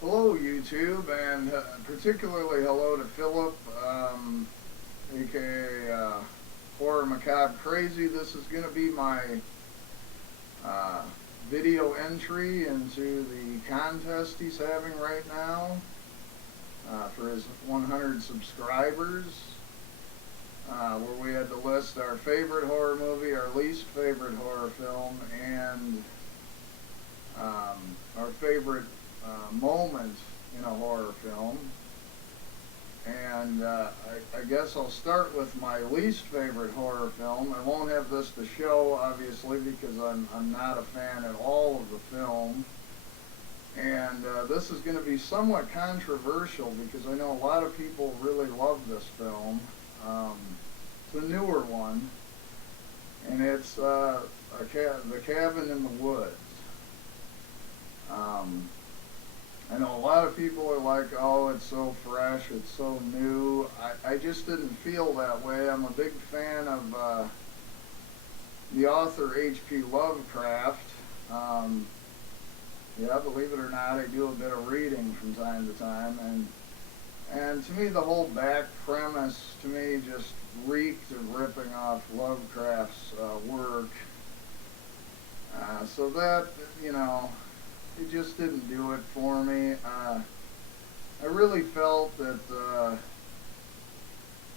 Hello, YouTube, and particularly hello to Philip, aka HorrorMacabreCrazy. This is going to be my uh, video entry into the contest he's having right now for his 100 subscribers, where we had to list our favorite horror movie, our least favorite horror film, and our favorite moment in a horror film. And I guess I'll start with my least favorite horror film. I won't have this to show, obviously, because I'm not a fan at all of the film. And this is going to be somewhat controversial because I know a lot of people really love this film. It's a newer one, and it's The Cabin in the Woods. I know a lot of people are like, oh, it's so fresh, it's so new. I just didn't feel that way. I'm a big fan of the author H.P. Lovecraft. Yeah, believe it or not, I do a bit of reading from time to time, and to me the whole back premise to me just reeked of ripping off Lovecraft's work. So that, you know, it just didn't do it for me. I really felt that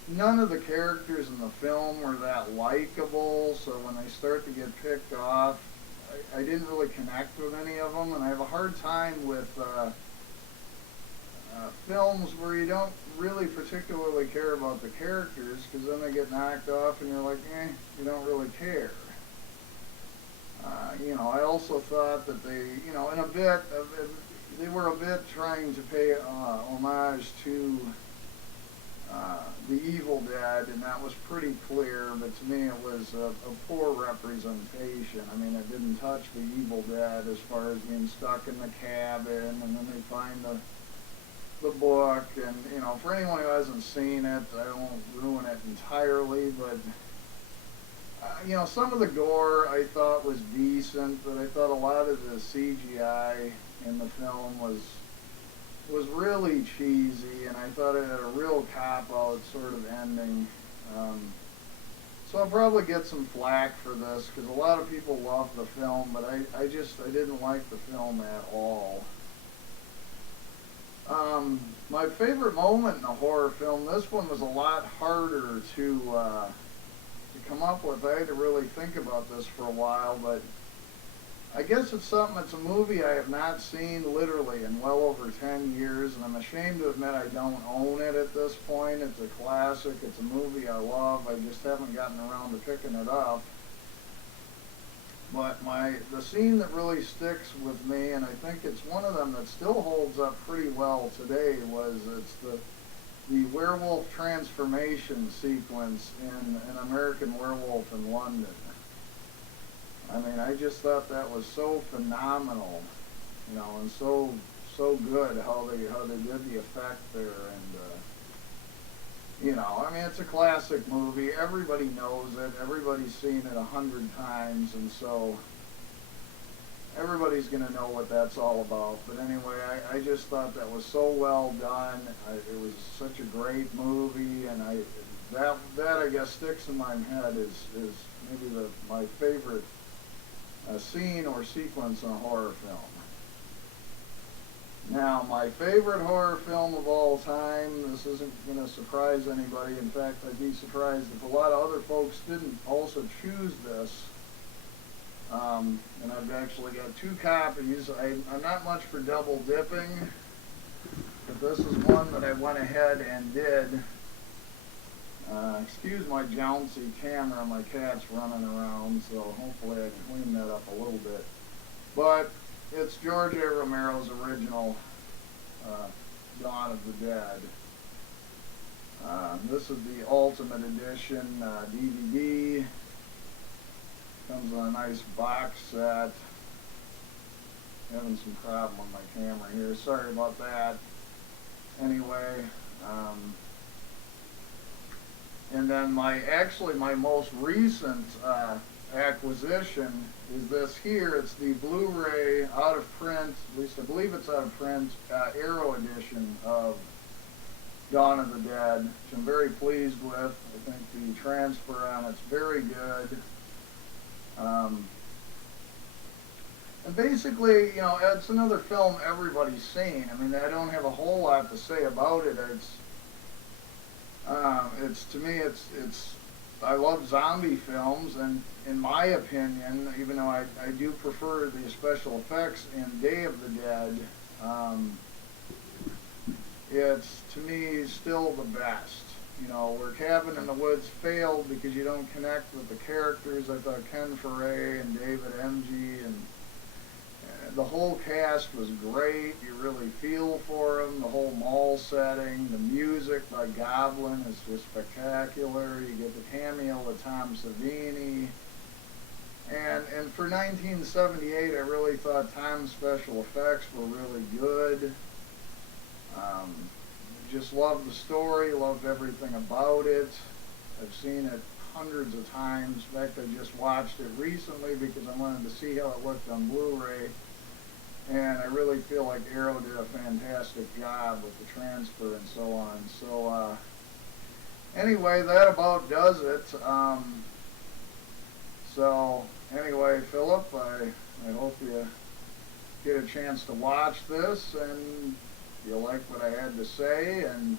none of the characters in the film were that likable, so when they start to get picked off, I didn't really connect with any of them, and I have a hard time with films where you don't really particularly care about the characters, because then they get knocked off and you're like, you don't really care. I also thought that they, in a bit, they were a bit trying to pay homage to The Evil Dead, and that was pretty clear, but to me it was a poor representation. I mean, it didn't touch The Evil Dead as far as being stuck in the cabin, and then they find the book, and, for anyone who hasn't seen it, I won't ruin it entirely, but some of the gore I thought was decent, but I thought a lot of the CGI in the film was really cheesy, and I thought it had a real cop-out sort of ending. So I'll probably get some flack for this, because a lot of people love the film, but I didn't like the film at all. My favorite moment in a horror film, this one was a lot harder to come up with. I had to really think about this for a while, but I guess it's a movie I have not seen literally in well over 10 years, and I'm ashamed to admit I don't own it at this point. It's a classic, it's a movie I love, I just haven't gotten around to picking it up. But the scene that really sticks with me, and I think it's one of them that still holds up pretty well today, it's the werewolf transformation sequence in An American Werewolf in London. I mean, I just thought that was so phenomenal, and so good how they did the effect there, and I mean, it's a classic movie. Everybody knows it. Everybody's seen it 100 times, and so everybody's going to know what that's all about. But anyway, I just thought that was so well done. It was such a great movie, and that I guess sticks in my head is maybe my favorite scene or sequence in a horror film. Now, my favorite horror film of all time, this isn't going to surprise anybody. In fact, I'd be surprised if a lot of other folks didn't also choose this. And I've actually got two copies. I'm not much for double dipping, but this is one that I went ahead and did. Excuse my jouncy camera, my cat's running around, so hopefully I can clean that up a little bit. But it's George A. Romero's original Dawn of the Dead. This is the Ultimate Edition DVD. Comes in a nice box set. Having some problem with my camera here. Sorry about that. Anyway, and then my most recent acquisition is this here. It's the Blu-ray out of print, at least I believe it's out of print, Arrow edition of Dawn of the Dead, which I'm very pleased with. I think the transfer on it's very good. And basically, you know, it's another film everybody's seen. I mean, I don't have a whole lot to say about it. It's to me, it's I love zombie films, and in my opinion, even though I do prefer the special effects in Day of the Dead, it's to me still the best. You know, where Cabin in the Woods failed because you don't connect with the characters. I thought Ken Foray and David Emge and the whole cast was great. You really feel for them. The whole mall setting, the music by Goblin is just spectacular. You get the cameo of Tom Savini. And for 1978, I really thought Tom's special effects were really good. Just loved the story, loved everything about it. I've seen it hundreds of times. In fact, I just watched it recently because I wanted to see how it looked on Blu-ray. And I really feel like Arrow did a fantastic job with the transfer and so on. So anyway, that about does it. So anyway, Philip, I hope you get a chance to watch this and you like what I had to say. And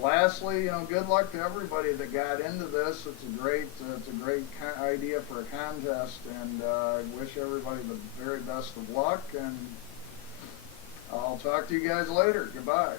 lastly, you know, good luck to everybody that got into this. It's a great idea for a contest, and I wish everybody the very best of luck. And I'll talk to you guys later. Goodbye.